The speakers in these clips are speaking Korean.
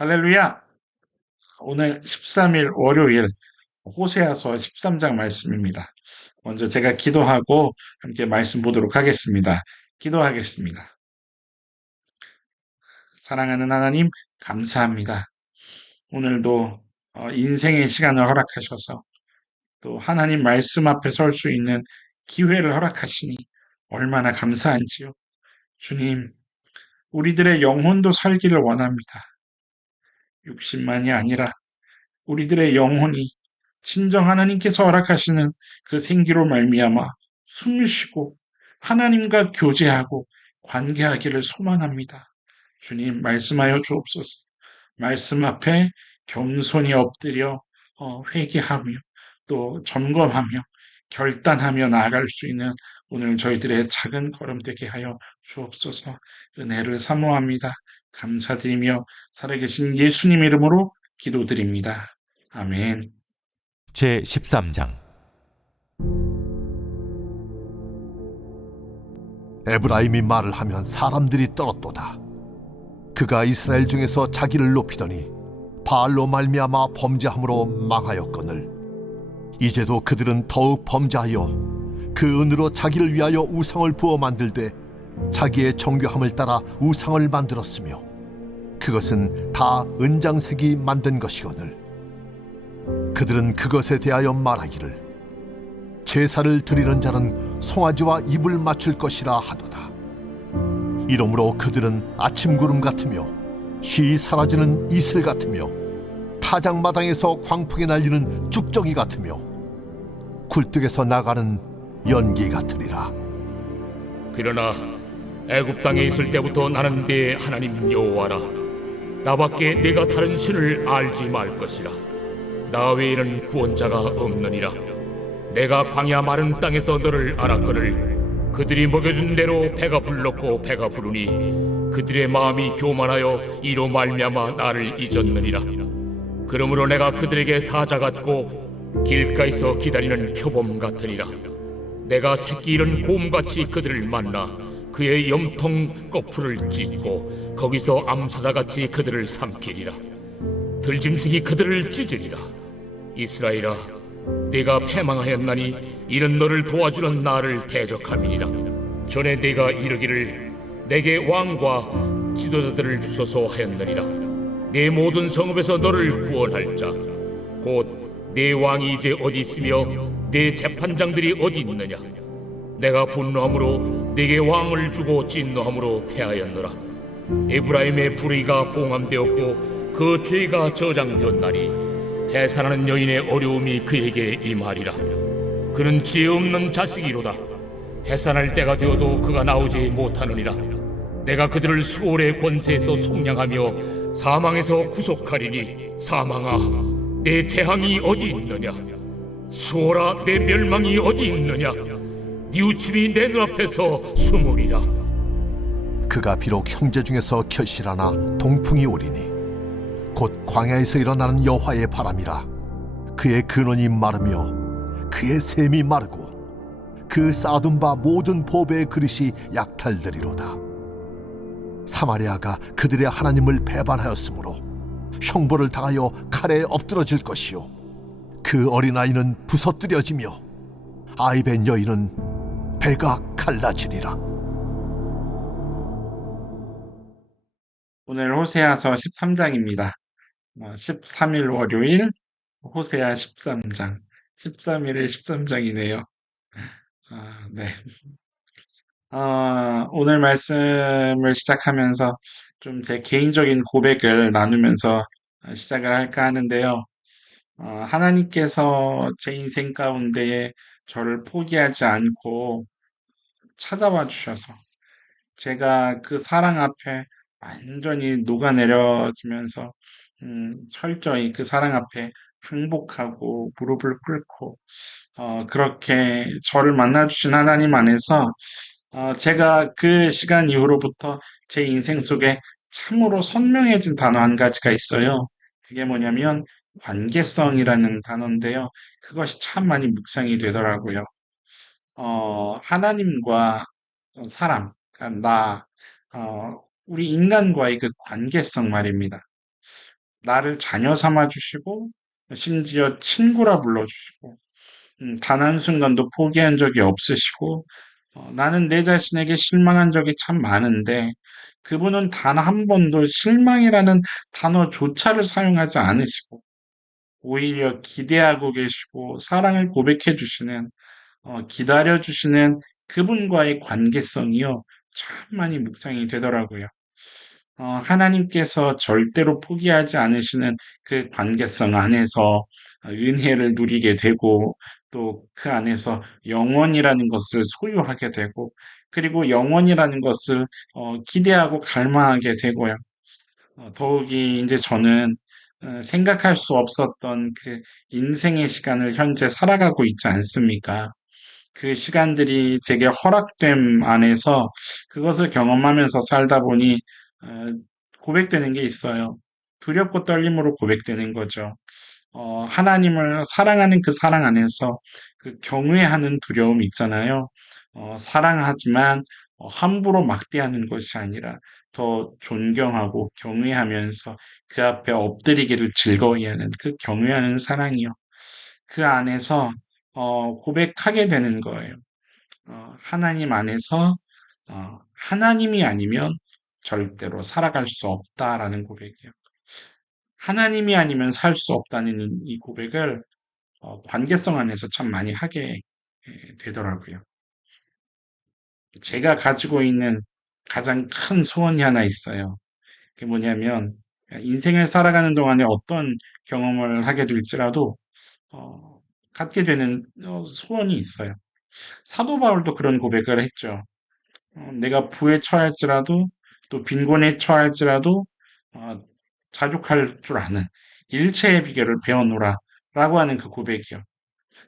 할렐루야! 오늘 13일 월요일 호세아서 13장 말씀입니다. 먼저 제가 기도하고 함께 말씀 보도록 하겠습니다. 기도하겠습니다. 사랑하는 하나님, 감사합니다. 오늘도 인생의 시간을 허락하셔서 또 하나님 말씀 앞에 설 수 있는 기회를 허락하시니 얼마나 감사한지요. 주님, 우리들의 영혼도 살기를 원합니다. 육신만이 아니라 우리들의 영혼이 친정 하나님께서 허락하시는 그 생기로 말미암아 숨을 쉬고 하나님과 교제하고 관계하기를 소망합니다. 주님 말씀하여 주옵소서. 말씀 앞에 겸손히 엎드려 회개하며 또 점검하며 결단하며 나아갈 수 있는 오늘 저희들의 작은 걸음 되게 하여 주옵소서. 은혜를 사모합니다. 감사드리며 살아계신 예수님 이름으로 기도드립니다. 아멘. 제 13장. 에브라임이 말을 하면 사람들이 떨었도다. 그가 이스라엘 중에서 자기를 높이더니 바알로 말미암아 범죄함으로 망하였거늘 이제도 그들은 더욱 범죄하여 그 은으로 자기를 위하여 우상을 부어 만들되 자기의 정교함을 따라 우상을 만들었으며 그것은 다 은장색이 만든 것이거늘 그들은 그것에 대하여 말하기를 제사를 드리는 자는 송아지와 입을 맞출 것이라 하도다. 이러므로 그들은 아침구름 같으며 쉬이 사라지는 이슬 같으며 타작마당에서 광풍에 날리는 쭉정이 같으며 굴뚝에서 나가는 연기 같으리라. 그러나 애굽 땅에 있을 때부터 나는 네 하나님 여호와라. 나밖에 네가 다른 신을 알지 말 것이라. 나 외에는 구원자가 없느니라. 내가 광야 마른 땅에서 너를 알았거늘 그들이 먹여준 대로 배가 불렀고 배가 부르니 그들의 마음이 교만하여 이로 말미암아 나를 잊었느니라. 그러므로 내가 그들에게 사자 같고 길가에서 기다리는 표범 같으니라. 내가 새끼 잃은 곰같이 그들을 만나 그의 염통 거풀을 찢고 거기서 암사자같이 그들을 삼키리라. 들짐승이 그들을 찢으리라. 이스라엘아, 네가 패망하였나니 이는 너를 도와주는 나를 대적함이니라. 전에 네가 이르기를 내게 왕과 지도자들을 주소서 하였느니라. 네 모든 성읍에서 너를 구원할 자 곧 네 왕이 이제 어디 있으며 네 재판장들이 어디 있느냐. 내가 분노함으로 네게 왕을 주고 진노함으로 패하였노라. 에브라임의 불의가 봉함되었고 그 죄가 저장되었나니 해산하는 여인의 어려움이 그에게 임하리라. 그는 지혜 없는 자식이로다. 해산할 때가 되어도 그가 나오지 못하느니라. 내가 그들을 수월의 권세에서 속량하며 사망에서 구속하리니 사망아, 내 재앙이 어디 있느냐. 수월아, 내 멸망이 어디 있느냐. 뉘우침이 내 눈앞에서 숨으리라. 그가 비록 형제 중에서 결실하나 동풍이 오리니 곧 광야에서 일어나는 여호와의 바람이라. 그의 근원이 마르며 그의 샘이 마르고 그 쌓아둔 바 모든 보배의 그릇이 약탈되리로다. 사마리아가 그들의 하나님을 배반하였으므로 형벌을 당하여 칼에 엎드러질 것이요 그 어린아이는 부서뜨려지며 아이벤 여인은 배가 갈라지리라. 오늘 호세아서 13장입니다. 13일 월요일 호세아 13장. 13일에 13장이네요. 네. 오늘 말씀을 시작하면서 좀 제 개인적인 고백을 나누면서 시작을 할까 하는데요. 하나님께서 제 인생 가운데에 저를 포기하지 않고 찾아와 주셔서 제가 그 사랑 앞에 완전히 녹아내려지면서 철저히 그 사랑 앞에 항복하고 무릎을 꿇고 그렇게 저를 만나주신 하나님 안에서 제가 그 시간 이후로부터 제 인생 속에 참으로 선명해진 단어 한 가지가 있어요. 그게 뭐냐면 관계성이라는 단어인데요. 그것이 참 많이 묵상이 되더라고요. 하나님과 사람, 그러니까 우리 인간과의 그 관계성 말입니다. 나를 자녀 삼아 주시고 심지어 친구라 불러주시고 단 한순간도 포기한 적이 없으시고 나는 내 자신에게 실망한 적이 참 많은데 그분은 단 한 번도 실망이라는 단어조차를 사용하지 않으시고 오히려 기대하고 계시고 사랑을 고백해 주시는 기다려 주시는 그분과의 관계성이요. 참 많이 묵상이 되더라고요. 하나님께서 절대로 포기하지 않으시는 그 관계성 안에서 은혜를 누리게 되고 또 그 안에서 영원이라는 것을 소유하게 되고 그리고 영원이라는 것을 기대하고 갈망하게 되고요. 더욱이 이제 저는 생각할 수 없었던 그 인생의 시간을 현재 살아가고 있지 않습니까? 그 시간들이 제게 허락됨 안에서 그것을 경험하면서 살다 보니 어, 고백되는 게 있어요. 두렵고 떨림으로 고백되는 거죠. 하나님을 사랑하는 그 사랑 안에서 그 경외하는 두려움이 있잖아요. 사랑하지만 함부로 막대하는 것이 아니라 더 존경하고 경외하면서 그 앞에 엎드리기를 즐거이 하는 그 경외하는 사랑이요. 그 안에서 고백하게 되는 거예요. 하나님 안에서 하나님이 아니면 절대로 살아갈 수 없다라는 고백이에요. 하나님이 아니면 살 수 없다는 이 고백을 관계성 안에서 참 많이 하게 되더라고요. 제가 가지고 있는 가장 큰 소원이 하나 있어요. 그게 뭐냐면 인생을 살아가는 동안에 어떤 경험을 하게 될지라도 어, 갖게 되는 소원이 있어요. 사도 바울도 그런 고백을 했죠. 내가 부에 처할지라도 또 빈곤에 처할지라도 어, 자족할 줄 아는 일체의 비결을 배워노라 라고 하는 그 고백이요.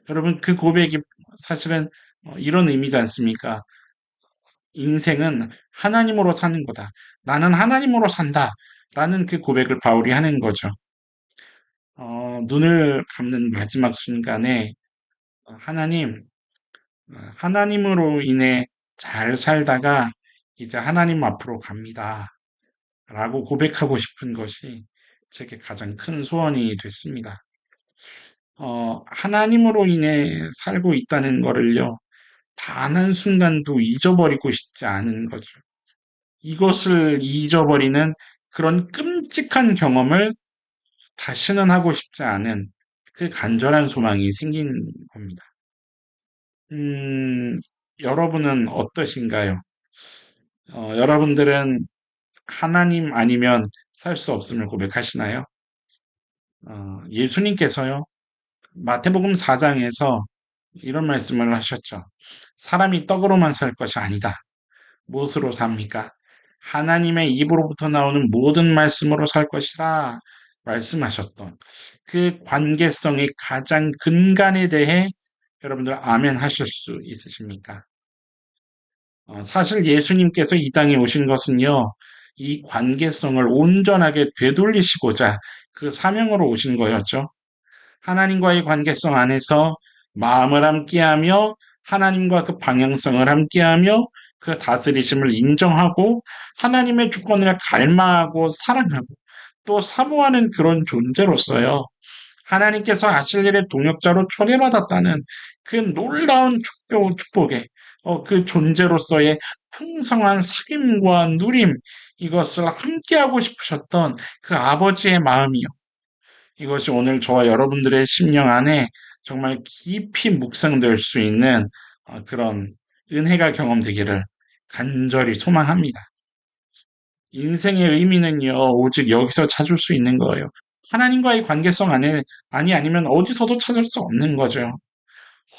여러분 그 고백이 사실은 이런 의미지 않습니까? 인생은 하나님으로 사는 거다. 나는 하나님으로 산다. 라는 그 고백을 바울이 하는 거죠. 눈을 감는 마지막 순간에 하나님, 하나님으로 인해 잘 살다가 이제 하나님 앞으로 갑니다. 라고 고백하고 싶은 것이 제게 가장 큰 소원이 됐습니다. 하나님으로 인해 살고 있다는 거를요, 단 한순간도 잊어버리고 싶지 않은 거죠. 이것을 잊어버리는 그런 끔찍한 경험을 다시는 하고 싶지 않은 그 간절한 소망이 생긴 겁니다. 음, 여러분은 어떠신가요? 여러분들은 하나님 아니면 살 수 없음을 고백하시나요? 예수님께서요, 마태복음 4장에서 이런 말씀을 하셨죠. 사람이 떡으로만 살 것이 아니다. 무엇으로 삽니까? 하나님의 입으로부터 나오는 모든 말씀으로 살 것이라 말씀하셨던 그 관계성의 가장 근간에 대해 여러분들 아멘 하실 수 있으십니까? 사실 예수님께서 이 땅에 오신 것은요, 이 관계성을 온전하게 되돌리시고자 그 사명으로 오신 거였죠. 하나님과의 관계성 안에서 마음을 함께하며 하나님과 그 방향성을 함께하며 그 다스리심을 인정하고 하나님의 주권을 갈망하고 사랑하고 또 사모하는 그런 존재로서요. 하나님께서 하실 일의 동역자로 초대받았다는 그 놀라운 축복에 그 존재로서의 풍성한 sak임과 누림 이것을 함께하고 싶으셨던 그 아버지의 마음이요. 이것이 오늘 저와 여러분들의 심령 안에 정말 깊이 묵상될 수 있는 그런 은혜가 경험되기를 간절히 소망합니다. 인생의 의미는요, 오직 여기서 찾을 수 있는 거예요. 하나님과의 관계성 안에, 아니면 어디서도 찾을 수 없는 거죠.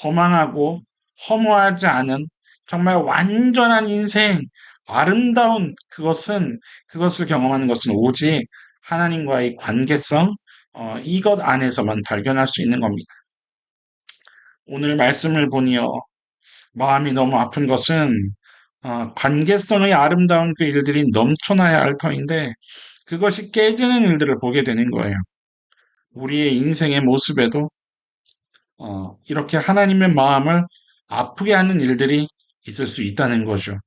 허망하고 허무하지 않은 정말 완전한 인생, 아름다운 그것을 경험하는 것은 오직 하나님과의 관계성, 이것 안에서만 발견할 수 있는 겁니다. 오늘 말씀을 보니요, 마음이 너무 아픈 것은 관계성의 아름다운 그 일들이 넘쳐나야 할 터인데 그것이 깨지는 일들을 보게 되는 거예요. 우리의 인생의 모습에도 이렇게 하나님의 마음을 아프게 하는 일들이 있을 수 있다는 거죠.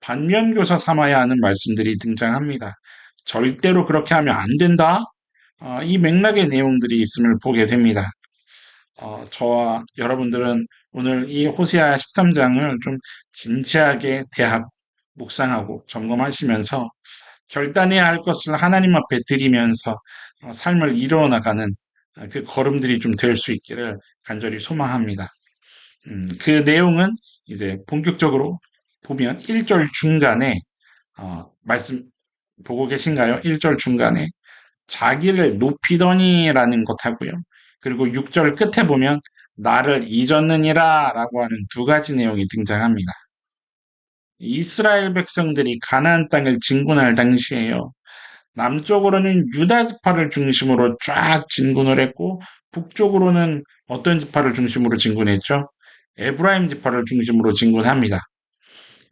반면교사 삼아야 하는 말씀들이 등장합니다. 절대로 그렇게 하면 안 된다. 이 맥락의 내용들이 있음을 보게 됩니다. 저와 여러분들은 오늘 이 호세아 13장을 좀 진지하게 대하고 묵상하고 점검하시면서 결단해야 할 것을 하나님 앞에 드리면서 삶을 이루어나가는 그 걸음들이 좀 될 수 있기를 간절히 소망합니다. 그 내용은 이제 본격적으로 보면 1절 중간에 말씀 보고 계신가요? 1절 중간에 자기를 높이더니라는 것하고요. 그리고 6절 끝에 보면 나를 잊었느니라 라고 하는 두 가지 내용이 등장합니다. 이스라엘 백성들이 가나안 땅을 진군할 당시에요. 남쪽으로는 유다 지파를 중심으로 쫙 진군을 했고 북쪽으로는 어떤 지파를 중심으로 진군했죠? 에브라임 지파를 중심으로 진군합니다.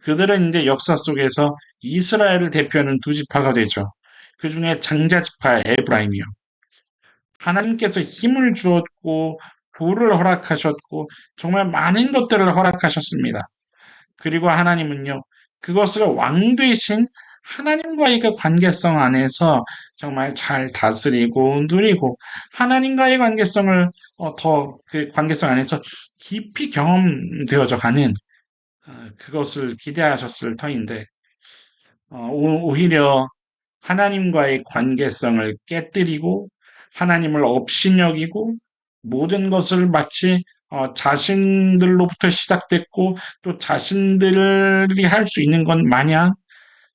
그들은 이제 역사 속에서 이스라엘을 대표하는 두 지파가 되죠. 그 중에 장자 지파 에브라임이요. 하나님께서 힘을 주었고 부를 허락하셨고 정말 많은 것들을 허락하셨습니다. 그리고 하나님은요, 그것을 왕 되신 하나님과의 그 관계성 안에서 정말 잘 다스리고 누리고 하나님과의 관계성을 더 그 관계성 안에서 깊이 경험되어져 가는 그것을 기대하셨을 터인데 오히려 하나님과의 관계성을 깨뜨리고 하나님을 업신여기고 모든 것을 마치 자신들로부터 시작됐고 또 자신들이 할 수 있는 것 마냥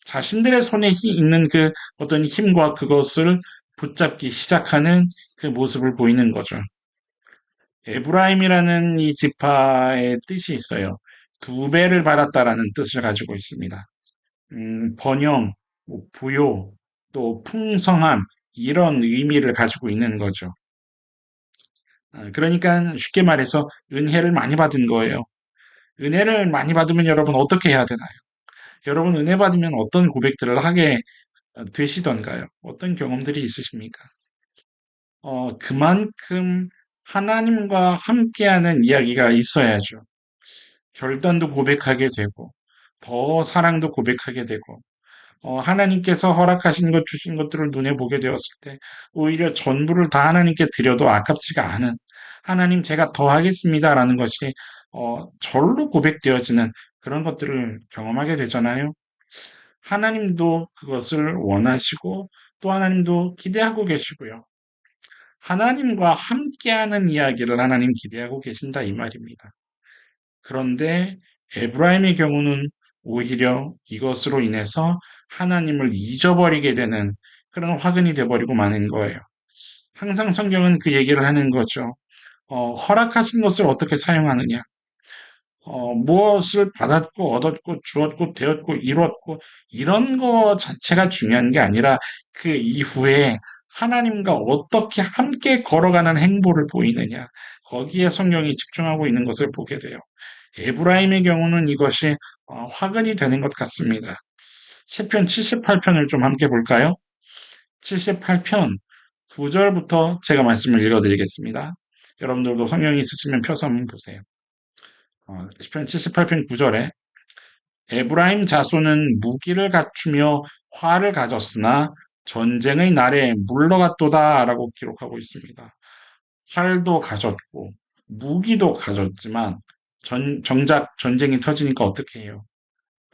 자신들의 손에 있는 그 어떤 힘과 그것을 붙잡기 시작하는 그 모습을 보이는 거죠. 에브라임이라는 이 지파의 뜻이 있어요. 두 배를 받았다라는 뜻을 가지고 있습니다. 번영, 뭐 부요, 또 풍성함 이런 의미를 가지고 있는 거죠. 그러니까 쉽게 말해서 은혜를 많이 받은 거예요. 은혜를 많이 받으면 여러분 어떻게 해야 되나요? 여러분 은혜 받으면 어떤 고백들을 하게 되시던가요? 어떤 경험들이 있으십니까? 그만큼 하나님과 함께하는 이야기가 있어야죠. 결단도 고백하게 되고, 더 사랑도 고백하게 되고, 하나님께서 허락하신 것, 주신 것들을 눈에 보게 되었을 때, 오히려 전부를 다 하나님께 드려도 아깝지가 않은, 하나님 제가 더 하겠습니다라는 것이, 절로 고백되어지는 그런 것들을 경험하게 되잖아요. 하나님도 그것을 원하시고, 또 하나님도 기대하고 계시고요. 하나님과 함께하는 이야기를 하나님 기대하고 계신다 이 말입니다. 그런데 에브라임의 경우는 오히려 이것으로 인해서 하나님을 잊어버리게 되는 그런 화근이 돼버리고 마는 거예요. 항상 성경은 그 얘기를 하는 거죠. 허락하신 것을 어떻게 사용하느냐. 무엇을 받았고 얻었고 주었고 되었고 이루었고 이런 거 자체가 중요한 게 아니라 그 이후에 하나님과 어떻게 함께 걸어가는 행보를 보이느냐. 거기에 성경이 집중하고 있는 것을 보게 돼요. 에브라임의 경우는 이것이 화근이 되는 것 같습니다. 시편 78편을 좀 함께 볼까요? 78편 9절부터 제가 말씀을 읽어드리겠습니다. 여러분들도 성경이 있으시면 펴서 한번 보세요. 시편 78편 9절에 에브라임 자손은 무기를 갖추며 화를 가졌으나 전쟁의 날에 물러갔도다 라고 기록하고 있습니다. 활도 가졌고 무기도 가졌지만 정작 전쟁이 터지니까 어떻게 해요?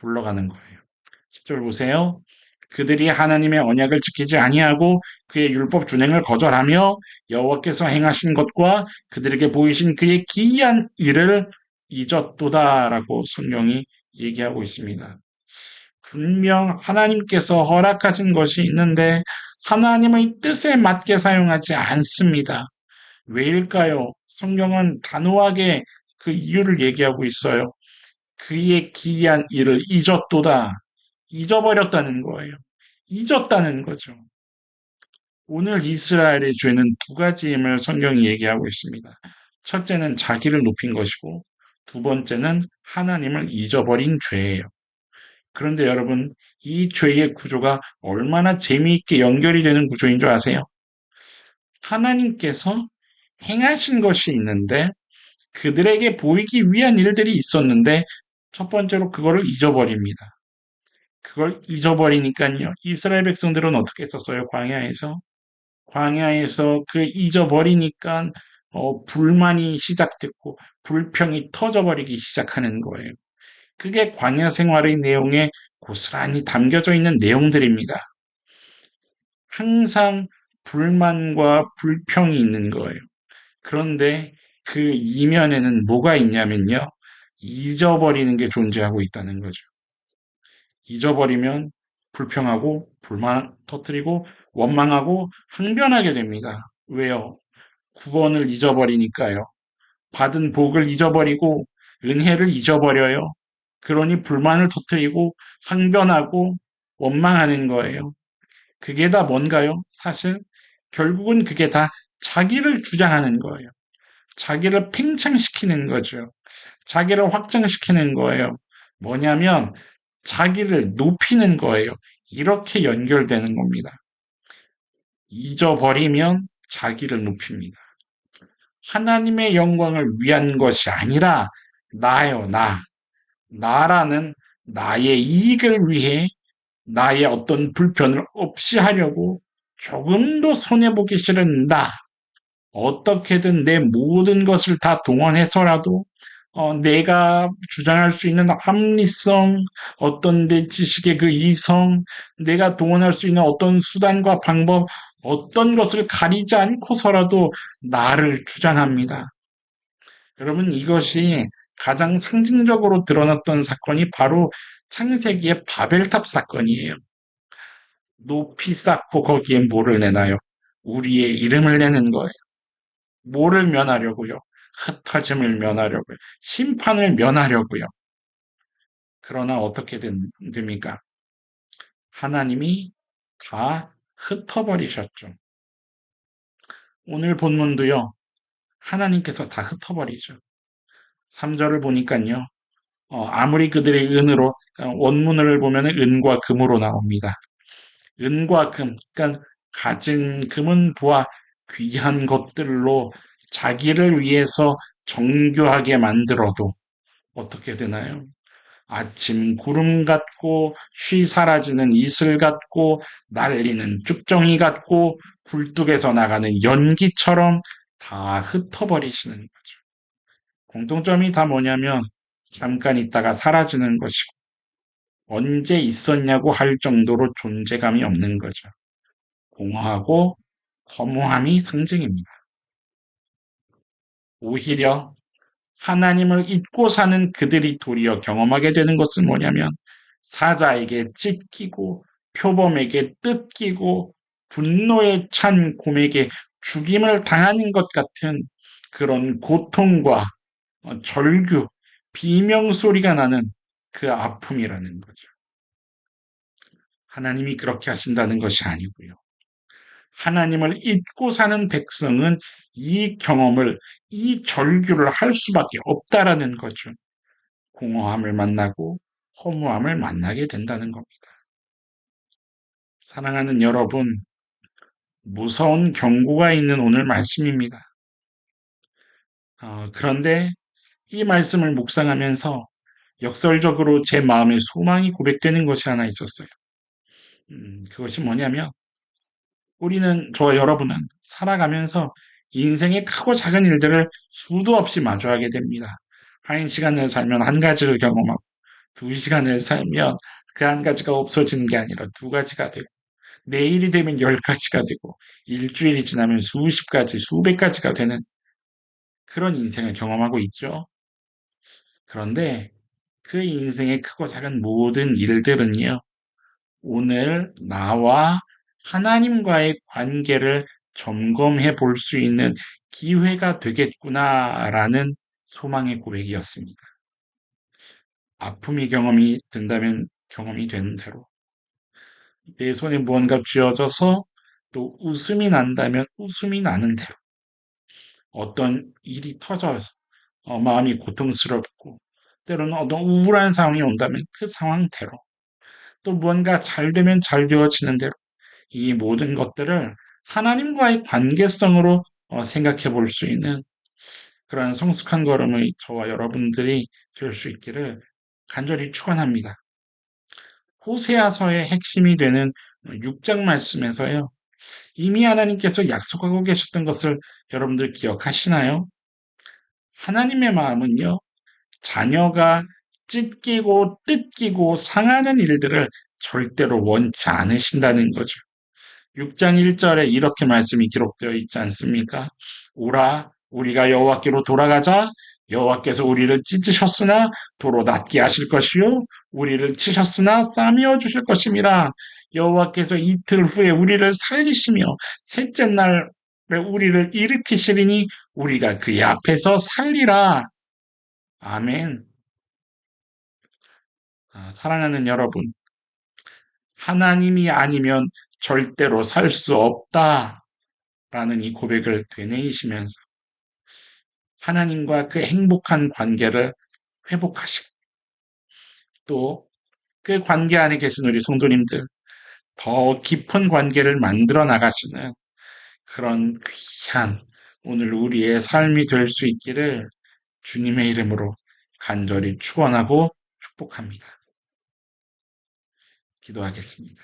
물러가는 거예요. 10절 보세요. 그들이 하나님의 언약을 지키지 아니하고 그의 율법 준행을 거절하며 여호와께서 행하신 것과 그들에게 보이신 그의 기이한 일을 잊었도다라고 성경이 얘기하고 있습니다. 분명 하나님께서 허락하신 것이 있는데 하나님의 뜻에 맞게 사용하지 않습니다. 왜일까요? 성경은 단호하게 그 이유를 얘기하고 있어요. 그의 기이한 일을 잊었도다. 잊어버렸다는 거예요. 잊었다는 거죠. 오늘 이스라엘의 죄는 두 가지임을 성경이 얘기하고 있습니다. 첫째는 자기를 높인 것이고 두 번째는 하나님을 잊어버린 죄예요. 그런데 여러분, 이 죄의 구조가 얼마나 재미있게 연결이 되는 구조인 줄 아세요? 하나님께서 행하신 것이 있는데 그들에게 보이기 위한 일들이 있었는데 첫 번째로 그거를 잊어버립니다. 그걸 잊어버리니까요. 이스라엘 백성들은 어떻게 했었어요? 광야에서 광야에서 그 잊어버리니까 불만이 시작됐고 불평이 터져버리기 시작하는 거예요. 그게 광야 생활의 내용에 고스란히 담겨져 있는 내용들입니다. 항상 불만과 불평이 있는 거예요. 그런데 그 이면에는 뭐가 있냐면요. 잊어버리는 게 존재하고 있다는 거죠. 잊어버리면 불평하고 불만 터뜨리고 원망하고 항변하게 됩니다. 왜요? 구원을 잊어버리니까요. 받은 복을 잊어버리고 은혜를 잊어버려요. 그러니 불만을 터뜨리고 항변하고 원망하는 거예요. 그게 다 뭔가요? 사실 결국은 그게 다 자기를 주장하는 거예요. 자기를 팽창시키는 거죠. 자기를 확장시키는 거예요. 뭐냐면 자기를 높이는 거예요. 이렇게 연결되는 겁니다. 잊어버리면 자기를 높입니다. 하나님의 영광을 위한 것이 아니라 나요, 나. 나라는 나의 이익을 위해 나의 어떤 불편을 없이 하려고 조금도 손해보기 싫은 나. 어떻게든 내 모든 것을 다 동원해서라도 내가 주장할 수 있는 합리성, 어떤 내 지식의 그 이성, 내가 동원할 수 있는 어떤 수단과 방법, 어떤 것을 가리지 않고서라도 나를 주장합니다. 여러분, 이것이 가장 상징적으로 드러났던 사건이 바로 창세기의 바벨탑 사건이에요. 높이 쌓고 거기에 뭐를 내나요? 우리의 이름을 내는 거예요. 뭐를 면하려고요? 흩어짐을 면하려고요. 심판을 면하려고요. 그러나 어떻게 됩니까? 하나님이 다 흩어버리셨죠. 오늘 본문도요. 하나님께서 다 흩어버리죠. 3절을 보니까요. 아무리 그들의 은으로 원문을 보면 은과 금으로 나옵니다. 은과 금, 그러니까 가진 금은 보아 귀한 것들로 자기를 위해서 정교하게 만들어도 어떻게 되나요? 아침 구름 같고 쉬 사라지는 이슬 같고 날리는 쭉정이 같고 굴뚝에서 나가는 연기처럼 다 흩어버리시는 거죠. 공통점이 다 뭐냐면 잠깐 있다가 사라지는 것이고 언제 있었냐고 할 정도로 존재감이 없는 거죠. 공허하고 허무함이 상징입니다. 오히려 하나님을 잊고 사는 그들이 도리어 경험하게 되는 것은 뭐냐면 사자에게 찢기고 표범에게 뜯기고 분노에 찬 곰에게 죽임을 당하는 것 같은 그런 고통과 절규, 비명소리가 나는 그 아픔이라는 거죠. 하나님이 그렇게 하신다는 것이 아니고요. 하나님을 잊고 사는 백성은 이 경험을, 이 절규를 할 수밖에 없다라는 거죠. 공허함을 만나고 허무함을 만나게 된다는 겁니다. 사랑하는 여러분, 무서운 경고가 있는 오늘 말씀입니다. 그런데 이 말씀을 묵상하면서 역설적으로 제 마음에 소망이 고백되는 것이 하나 있었어요. 그것이 뭐냐면 저와 여러분은 살아가면서 인생의 크고 작은 일들을 수도 없이 마주하게 됩니다. 한 시간을 살면 한 가지를 경험하고, 두 시간을 살면 그 한 가지가 없어지는 게 아니라 두 가지가 되고, 내일이 되면 10가지가 되고, 일주일이 지나면 수십 가지, 수백 가지가 되는 그런 인생을 경험하고 있죠. 그런데 그 인생의 크고 작은 모든 일들은요, 오늘 나와 하나님과의 관계를 점검해 볼 수 있는 기회가 되겠구나라는 소망의 고백이었습니다. 아픔이 경험이 된다면 경험이 되는 대로, 내 손에 무언가 쥐어져서 또 웃음이 난다면 웃음이 나는 대로, 어떤 일이 터져서 마음이 고통스럽고, 때로는 어떤 우울한 상황이 온다면 그 상황대로, 또 무언가 잘 되면 잘 되어지는 대로, 이 모든 것들을 하나님과의 관계성으로 생각해 볼 수 있는 그러한 성숙한 걸음의 저와 여러분들이 될 수 있기를 간절히 축원합니다. 호세아서의 핵심이 되는 6장 말씀에서요. 이미 하나님께서 약속하고 계셨던 것을 여러분들 기억하시나요? 하나님의 마음은요, 자녀가 찢기고 뜯기고 상하는 일들을 절대로 원치 않으신다는 거죠. 6장 1절에 이렇게 말씀이 기록되어 있지 않습니까? 오라, 우리가 여호와께로 돌아가자. 여호와께서 우리를 찢으셨으나 도로 낫게 하실 것이요, 우리를 치셨으나 싸매어 주실 것임이라. 여호와께서 이틀 후에 우리를 살리시며 셋째 날에 우리를 일으키시리니 우리가 그의 앞에서 살리라. 아멘. 사랑하는 여러분, 하나님이 아니면 절대로 살 수 없다라는 이 고백을 되뇌이시면서 하나님과 그 행복한 관계를 회복하시고, 또 그 관계 안에 계신 우리 성도님들 더 깊은 관계를 만들어 나가시는 그런 귀한 오늘 우리의 삶이 될 수 있기를 주님의 이름으로 간절히 축원하고 축복합니다. 기도하겠습니다.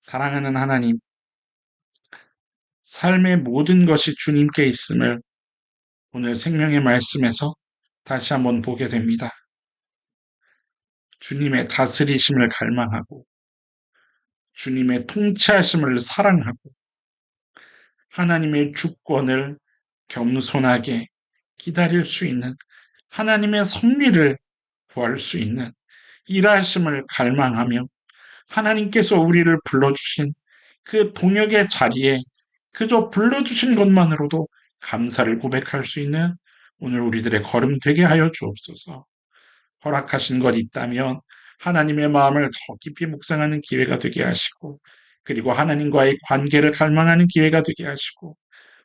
사랑하는 하나님, 삶의 모든 것이 주님께 있음을 오늘 생명의 말씀에서 다시 한번 보게 됩니다. 주님의 다스리심을 갈망하고, 주님의 통치하심을 사랑하고, 하나님의 주권을 겸손하게 기다릴 수 있는, 하나님의 섭리를 구할 수 있는 일하심을 갈망하며, 하나님께서 우리를 불러주신 그 동역의 자리에 그저 불러주신 것만으로도 감사를 고백할 수 있는 오늘 우리들의 걸음 되게 하여 주옵소서. 허락하신 것 있다면 하나님의 마음을 더 깊이 묵상하는 기회가 되게 하시고, 그리고 하나님과의 관계를 갈망하는 기회가 되게 하시고,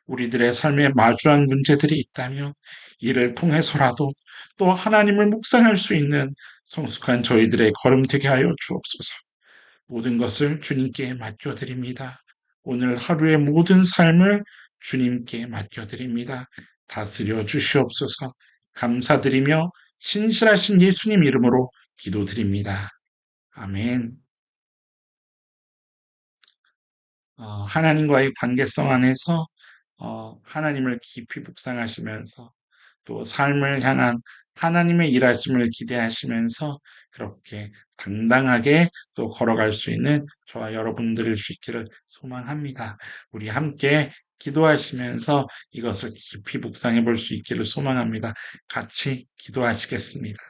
우리들의 삶에 마주한 문제들이 있다면 이를 통해서라도 또 하나님을 묵상할 수 있는 성숙한 저희들의 걸음 되게 하여 주옵소서. 모든 것을 주님께 맡겨드립니다. 오늘 하루의 모든 삶을 주님께 맡겨드립니다. 다스려 주시옵소서. 감사드리며 신실하신 예수님 이름으로 기도드립니다. 아멘. 하나님과의 관계성 안에서 하나님을 깊이 묵상하시면서 또 삶을 향한 하나님의 일하심을 기대하시면서 그렇게 당당하게 또 걸어갈 수 있는 저와 여러분들일 수 있기를 소망합니다. 우리 함께 기도하시면서 이것을 깊이 묵상해 볼 수 있기를 소망합니다. 같이 기도하시겠습니다.